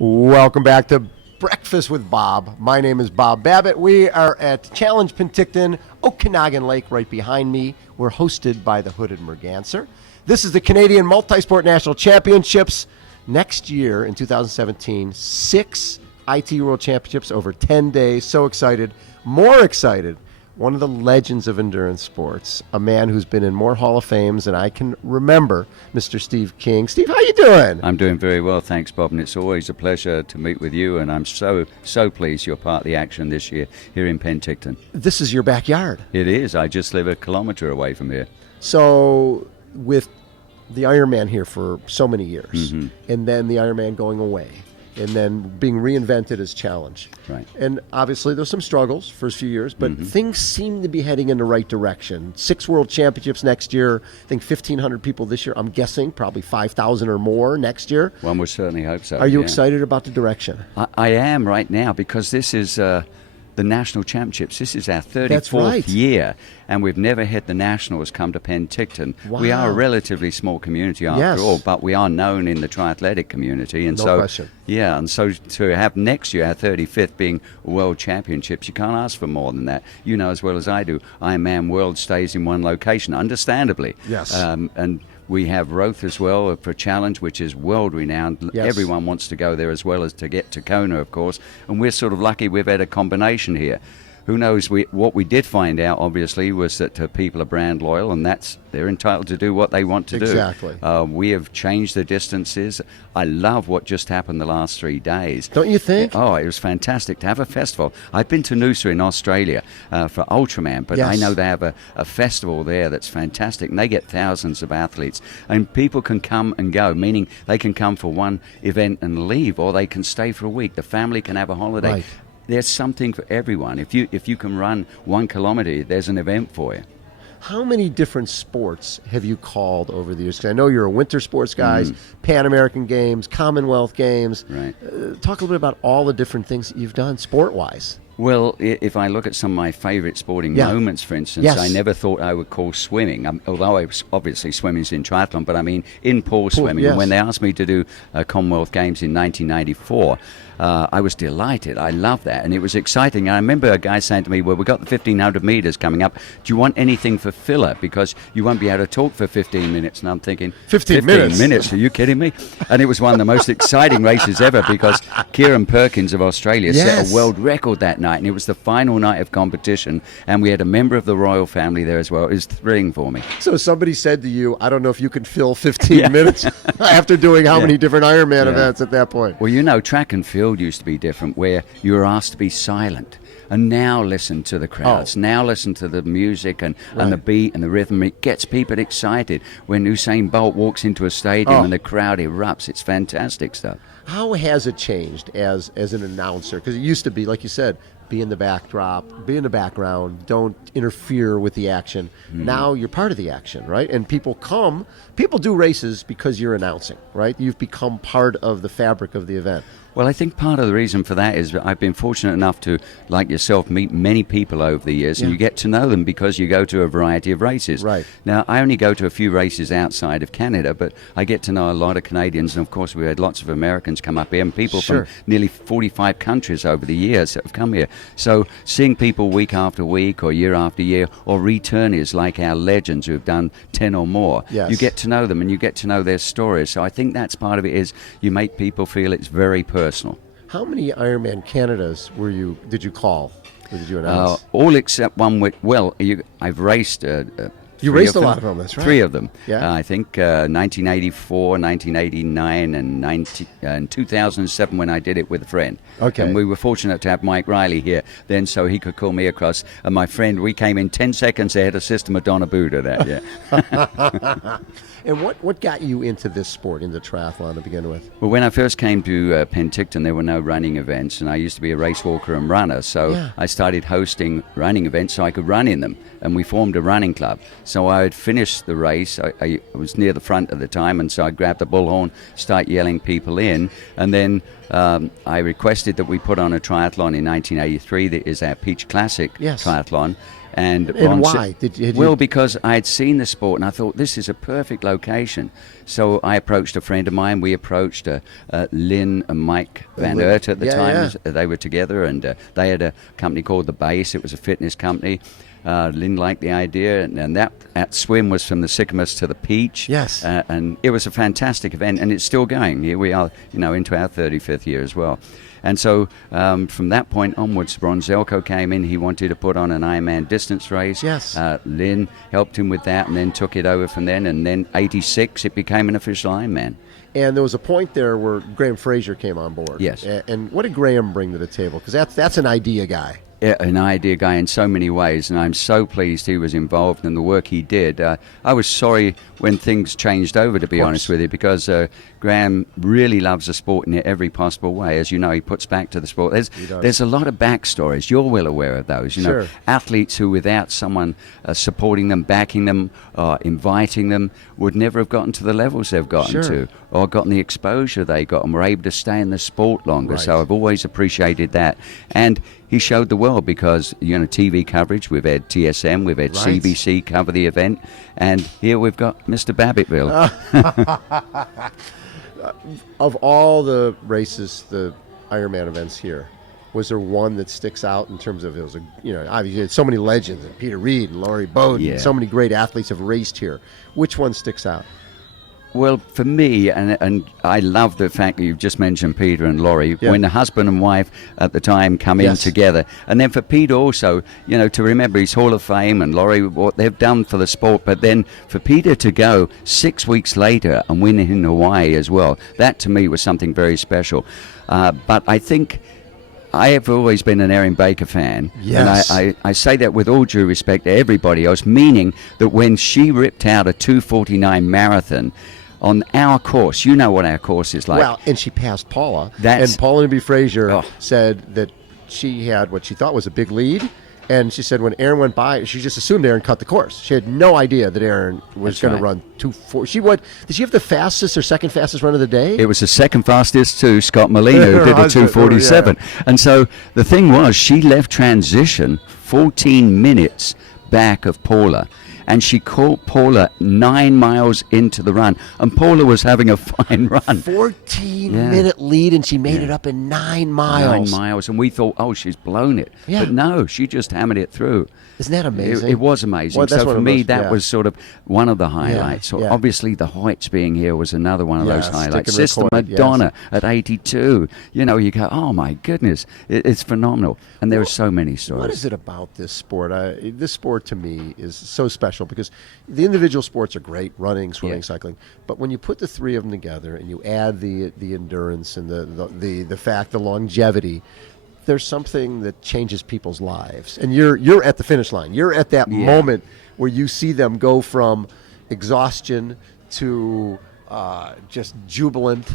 Welcome back to Breakfast with Bob. My name is Bob Babbitt. We are at Challenge Penticton, Okanagan Lake, right behind me. We're hosted by the Hooded Merganser. This is the Canadian Multisport National Championships. Next year, in 2017, 6 IT World Championships over 10 days. So excited. More excited. One of the legends of endurance sports, a man who's been in more Hall of Fames than I can remember, Mr. Steve King. Steve, how you doing? I'm doing very well, thanks, Bob, and it's always a pleasure to meet with you, and I'm so pleased you're part of the action this year here in Penticton. This is your backyard. It is. I just live a kilometre away from here. So, with the Ironman here for so many years, and then the Ironman going away, and then being reinvented as Challenge. Right. And obviously there's some struggles first few years, but things seem to be heading in the right direction. 6 World Championships next year. I think 1,500 people this year. I'm guessing probably 5,000 or more next year. One would certainly hope so. Are you excited about the direction? I am right now because this is the National Championships. This is our 34th year, and we've never had the Nationals come to Penticton. Wow. We are a relatively small community after all, but we are known in the triathletic community. And No question. Yeah, and so to have next year, our 35th, being World Championships, you can't ask for more than that. You know as well as I do, Ironman World stays in one location, understandably. Yes. And we have Roth as well for Challenge, which is world-renowned. Yes. Everyone wants to go there as well as to get to Kona, of course. And we're sort of lucky we've had a combination here. Who knows? What we did find out, obviously, was that people are brand loyal, and they're entitled to do what they want to do. Exactly. We have changed the distances. I love what just happened the last 3 days. Don't you think? Oh, it was fantastic to have a festival. I've been to Noosa in Australia for Ultraman, but I know they have a festival there that's fantastic, and they get thousands of athletes. And people can come and go, meaning they can come for one event and leave, or they can stay for a week. The family can have a holiday. Right. There's something for everyone. If you can run 1 kilometre, there's an event for you. How many different sports have you called over the years? 'Cause I know you're a winter sports guy, Pan American Games, Commonwealth Games. Right. Talk a little bit about all the different things that you've done sport-wise. Well, if I look at some of my favourite sporting moments, for instance, I never thought I would call swimming, although obviously swimming's in triathlon, but I mean in pool swimming. And when they asked me to do Commonwealth Games in 1994, I was delighted. I loved that, and it was exciting. And I remember a guy saying to me, well, we've got the 1,500 metres coming up. Do you want anything for filler? Because you won't be able to talk for 15 minutes. And I'm thinking, 15 minutes? Are you kidding me? And it was one of the most exciting races ever, because Kieran Perkins of Australia set a world record that night, and it was the final night of competition, and we had a member of the royal family there as well. It was thrilling for me. So somebody said to you, I don't know if you can fill 15 minutes after doing how many different Ironman events at that point? Well, you know, track and field used to be different, where you were asked to be silent. And now listen to the crowds. Now listen to the music and the beat and the rhythm. It gets people excited. When Usain Bolt walks into a stadium and the crowd erupts, it's fantastic stuff. How has it changed as an announcer? Because it used to be, like you said, be in the backdrop, be in the background, don't interfere with the action. Now you're part of the action, right? And people do races because you're announcing, right? You've become part of the fabric of the event. Well, I think part of the reason for that is that I've been fortunate enough to, like yourself, meet many people over the years, and you get to know them because you go to a variety of races. Right. Now, I only go to a few races outside of Canada, but I get to know a lot of Canadians, and of course we had lots of Americans come up here, and people from nearly 45 countries over the years that have come here. So seeing people week after week or year after year, or returnees like our legends who have done 10 or more, you get to know them and you get to know their stories. So I think that's part of it, is you make people feel it's very personal. How many Ironman Canadas did you call? Or did you announce? All except one. I've raced. You raced a lot of them, that's right. 3 of them. Yeah. I think 1984, 1989, and 2007 when I did it with a friend. Okay. And we were fortunate to have Mike Riley here then, so he could call me across. And my friend, we came in 10 seconds ahead of Sister Madonna Buddha that year. And what got you into this sport, into triathlon to begin with? Well, when I first came to Penticton, there were no running events, and I used to be a race walker and runner, so I started hosting running events so I could run in them, and we formed a running club. So I had finished the race. I was near the front at the time, and so I grabbed the bullhorn, start yelling people in, and then I requested that we put on a triathlon in 1983 that is our Peach Classic triathlon. And why? Well, because I had seen the sport and I thought this is a perfect location. So I approached a friend of mine. We approached Lynn and Mike Van Aert at the time. They were together, and they had a company called The Base. It was a fitness company. Lynn liked the idea, and that swim was from the Sycamus to the Peach. Yes. And it was a fantastic event, and it's still going. Here we are, into our 35th year as well. And so from that point onwards, Ron Zelko came in. He wanted to put on an Ironman distance race. Yes. Lynn helped him with that and then took it over from then. And then 86, it became an official Ironman. And there was a point there where Graham Fraser came on board. Yes. And what did Graham bring to the table? Because that's an idea guy. An idea guy in so many ways, and I'm so pleased he was involved in the work he did. I was sorry when things changed over, to be honest with you, because Graham really loves the sport in every possible way. As you know, he puts back to the sport. There's a lot of backstories. You're well aware of those. You know, athletes who, without someone supporting them, backing them, inviting them, would never have gotten to the levels they've gotten to, or gotten the exposure they got, and were able to stay in the sport longer. So I've always appreciated that. And he showed the world because, TV coverage, we've had TSM, we've had CBC cover the event, and here we've got Mr. Babbitteville. Of all the races, the Ironman events here, was there one that sticks out in terms of, it was obviously had so many legends, and Peter Reed and Laurie Bowden, and so many great athletes have raced here. Which one sticks out? Well, for me, and I love the fact that you've just mentioned Peter and Laurie, when the husband and wife at the time come in together. And then for Peter also, to remember his Hall of Fame and Laurie, what they've done for the sport. But then for Peter to go 6 weeks later and win in Hawaii as well, that to me was something very special. But I think I have always been an Erin Baker fan, and I say that with all due respect to everybody else, meaning that when she ripped out a 2:49 marathon on our course, you know what our course is like. Well, and she passed Paula, and Paula Newby Fraser said that she had what she thought was a big lead. And she said when Erin went by, she just assumed Erin cut the course. She had no idea that Erin was going to run 2:4. Did she have the fastest or second fastest run of the day? It was the second fastest to Scott Molina, who did a 2:47. And so the thing was, she left transition 14 minutes back of Paula. And she caught Paula 9 miles into the run. And Paula was having a fine run. 14-minute lead, and she made it up in 9 miles. 9 miles. And we thought, she's blown it. Yeah. But no, she just hammered it through. Isn't that amazing? It was amazing. Well, so for me, that was sort of one of the highlights. So obviously, the Hoyts being here was another one of those highlights. Sister Madonna at 82. You go, oh my goodness, it's phenomenal. And there are so many stories. What is it about this sport? This sport to me is so special because the individual sports are great, running, swimming, cycling. But when you put the three of them together and you add the endurance and the longevity, there's something that changes people's lives. And you're at the finish line. You're at that moment where you see them go from exhaustion to just jubilant.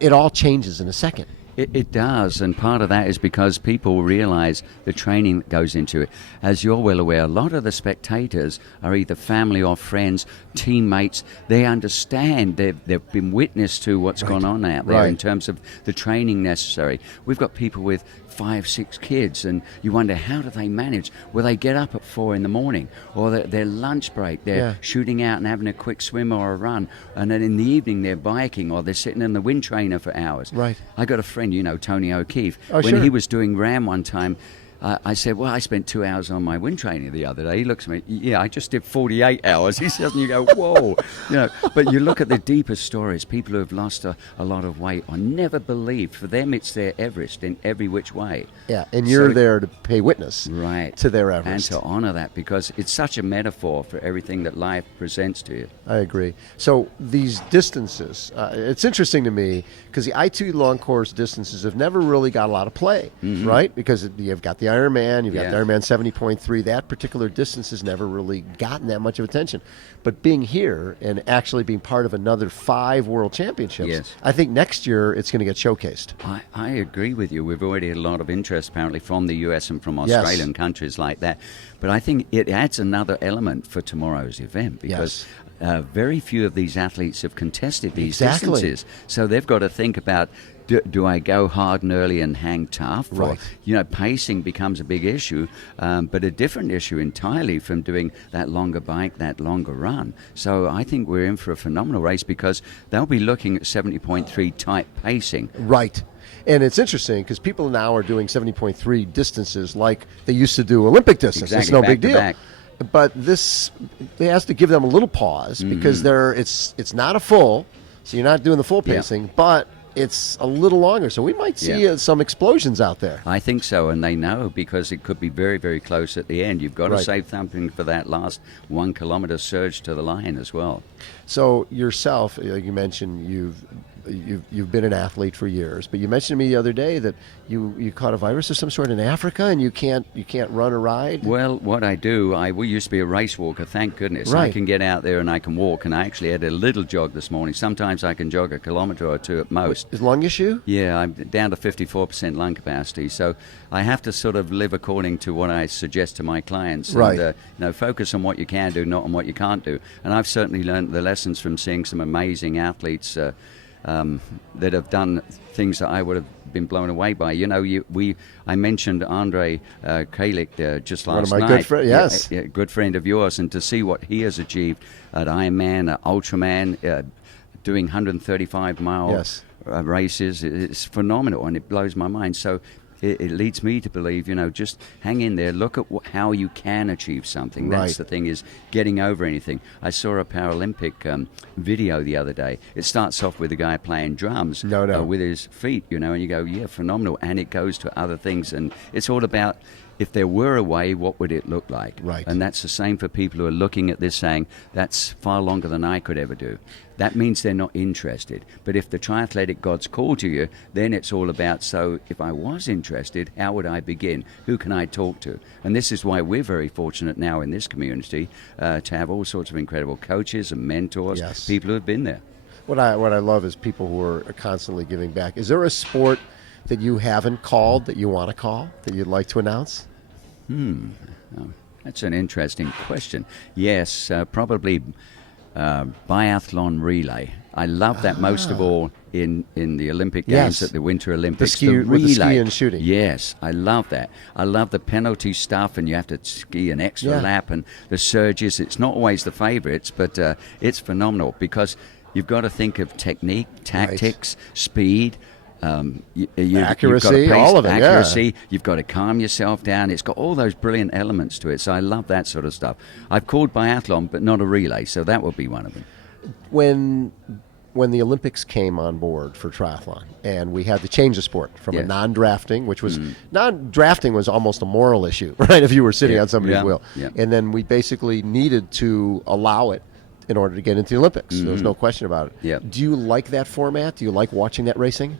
It all changes in a second. It does, and part of that is because people realize the training that goes into it. As you're well aware, a lot of the spectators are either family or friends, teammates. They understand, they've been witness to what's gone on out there in terms of the training necessary. We've got people with 5, 6 kids, and you wonder, how do they manage? Will they get up at 4 in the morning, or their lunch break, they're shooting out and having a quick swim or a run, and then in the evening they're biking, or they're sitting in the wind trainer for hours. I got a friend, Tony O'Keefe. When he was doing RAM one time, I said, well, I spent 2 hours on my wind trainer the other day. He looks at me, I just did 48 hours. He says, and you go, whoa. But you look at the deeper stories, people who have lost a lot of weight or never believed. For them, it's their Everest in every which way. Yeah, and you're there to pay witness to their Everest. And to honor that, because it's such a metaphor for everything that life presents to you. I agree. So these distances, it's interesting to me, because the I-2 long course distances have never really got a lot of play, right? Because you've got the Ironman, you've got the Ironman 70.3. That particular distance has never really gotten that much of attention. But being here and actually being part of another 5 world championships, I think next year it's going to get showcased. I agree with you. We've already had a lot of interest apparently from the US and from Australian countries like that. But I think it adds another element for tomorrow's event, because very few of these athletes have contested these distances. So they've got to think about, do I go hard and early and hang tough? Right. Or, pacing becomes a big issue, but a different issue entirely from doing that longer bike, that longer run. So I think we're in for a phenomenal race because they'll be looking at 70.3 type pacing. Right. And it's interesting because people now are doing 70.3 distances like they used to do Olympic distance. Exactly. It's no back big deal. Back. But this has to give them a little pause because it's not a full, so you're not doing the full pacing, but it's a little longer. So we might see some explosions out there. I think so, and they know because it could be very, very close at the end. You've got to save something for that last 1 kilometer surge to the line as well. So yourself, you mentioned you've been an athlete for years, but you mentioned to me the other day that you caught a virus of some sort in Africa and you can't run or ride. Well, what I do, we used to be a race walker, thank goodness. Right. I can get out there and I can walk, and I actually had a little jog this morning. Sometimes I can jog a kilometer or two at most. Is lung issue? Yeah, I'm down to 54% lung capacity, so I have to sort of live according to what I suggest to my clients. Right. And, focus on what you can do, not on what you can't do. And I've certainly learned the lessons from seeing some amazing athletes that have done things that I would have been blown away by. I mentioned Andre Kalik just last night. One of my good friends, yes. Yeah, good friend of yours, and to see what he has achieved at Ironman, Ultraman, doing 135-mile races, it's phenomenal, and it blows my mind. So it leads me to believe, just hang in there, look at how you can achieve something. That's the thing, is getting over anything. I saw a Paralympic video the other day. It starts off with a guy playing drums with his feet, and you go, yeah, phenomenal. And it goes to other things, and it's all about, if there were a way, what would it look like? Right. And that's the same for people who are looking at this saying, that's far longer than I could ever do. That means they're not interested. But if the triathletic gods call to you, then it's all about, so if I was interested, how would I begin? Who can I talk to? And this is why we're very fortunate now in this community to have all sorts of incredible coaches and mentors, people who have been there. What I love is people who are constantly giving back. Is there a sport that you haven't called that you want to call, that you'd like to announce? That's an interesting question. Yes, probably biathlon relay. I love that most of all in the Olympic Games, at the Winter Olympics. The relay. With the ski and shooting. Yes, I love that. I love the penalty stuff, and you have to ski an extra lap, and the surges. It's not always the favorites, but it's phenomenal because you've got to think of technique, tactics, speed, accuracy, all of it. Accuracy. You've got to calm yourself down. It's got all those brilliant elements to it. So I love that sort of stuff. I've called biathlon, but not a relay. So that will be one of them. When the Olympics came on board for triathlon, and we had to change the sport from a non-drafting, which was non-drafting was almost a moral issue, right? If you were sitting on somebody's wheel, and then we basically needed to allow it in order to get into the Olympics. There was no question about it. Do you like that format? Do you like watching that racing?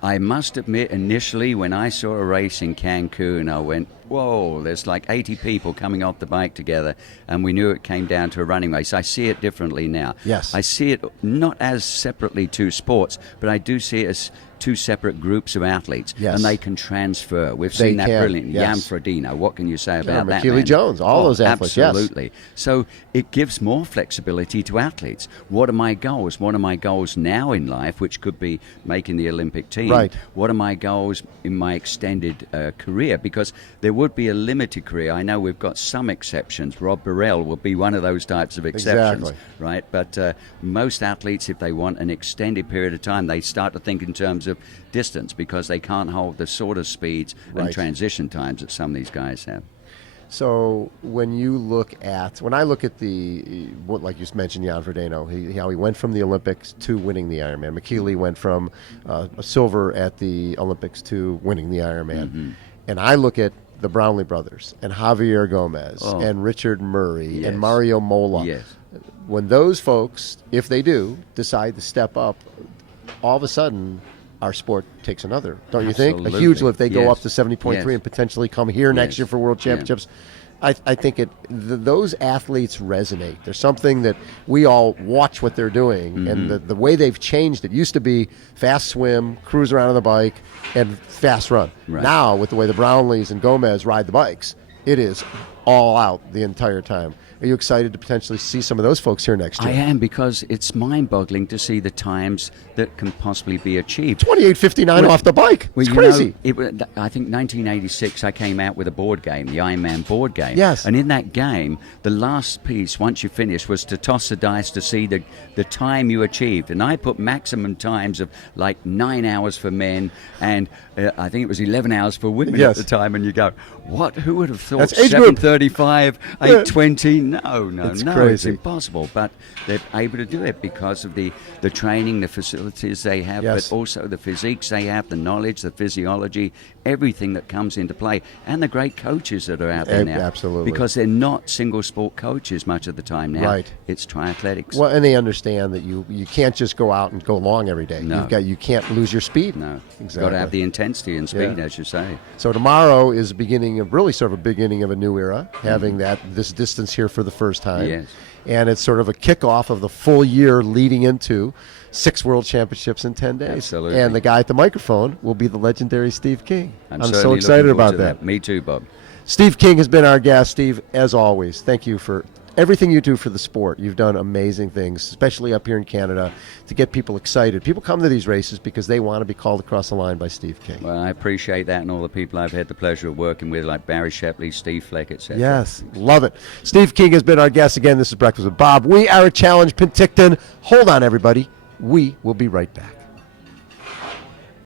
I must admit, initially, when I saw a race in Cancun, I went, whoa, there's like 80 people coming off the bike together, and we knew it came down to a running race. I see it differently now. Yes. I see it not as separately two sports, but I do see it as two separate groups of athletes, and they can transfer. We've seen that brilliantly. Jan Frodeno, what can you say about that, McKeely Jones, all those athletes, absolutely. So it gives more flexibility to athletes. What are my goals? What are my goals now in life, which could be making the Olympic team? Right. What are my goals in my extended career? Because there would be a limited career. I know we've got some exceptions. Rob Burrell will be one of those types of exceptions, right? But most athletes, if they want an extended period of time, they start to think in terms of distance because they can't hold the sort of speeds and transition times that some of these guys have. So when I look at like you mentioned, Jan Frodeno, how he went from the Olympics to winning the Ironman. McKeely went from a silver at the Olympics to winning the Ironman. And I look at the Brownlee brothers and Javier Gomez and Richard Murray and Mario Mola. Yes. When those folks, if they do, decide to step up, all of a sudden our sport takes another, don't you think? A huge lift. They go up to 70.3 and potentially come here next year for World Championships. I think those athletes resonate. There's something that we all watch what they're doing, and the way they've changed it used to be fast swim, cruise around on the bike, and fast run. Now, with the way the Brownlees and Gomez ride the bikes, it is all out the entire time. Are you excited to potentially see some of those folks here next year? I am, because it's mind-boggling to see the times that can possibly be achieved. 28:59 off the bike. It's crazy. I think 1986 I came out with a board game, the Ironman board game. Yes. And in that game, the last piece, once you finish, was to toss the dice to see the time you achieved. And I put maximum times of like 9 hours for men, and I think it was 11 hours for women at the time. And you go, what? Who would have thought? That's age group. 7:35, 8:20? No, It's no, crazy. it's impossible. But they're able to do it because of the training, the facilities they have, but also the physiques they have, the knowledge, the physiology, everything that comes into play, and the great coaches that are out there now. Absolutely. Because they're not single sport coaches much of the time now. Right. It's triathletics. Well, and they understand that you can't just go out and go long every day. No. You can't lose your speed. No. Exactly. You've got to have the intensity and speed, as you say. So tomorrow is the beginning of a new era, having this distance here for the first time. Yes. And it's sort of a kickoff of the full year leading into 6 World Championships in 10 days. Absolutely. And the guy at the microphone will be the legendary Steve King. I'm so excited about that. Me too, Bob. Steve King has been our guest. Steve, as always, thank you for everything you do for the sport. You've done amazing things, especially up here in Canada, to get people excited. People come to these races because they want to be called across the line by Steve King. Well, I appreciate that, and all the people I've had the pleasure of working with, like Barry Shepley, Steve Fleck, etc. Yes, love it. Steve King has been our guest again. This is Breakfast with Bob. We are at Challenge Penticton. Hold on, everybody. We will be right back.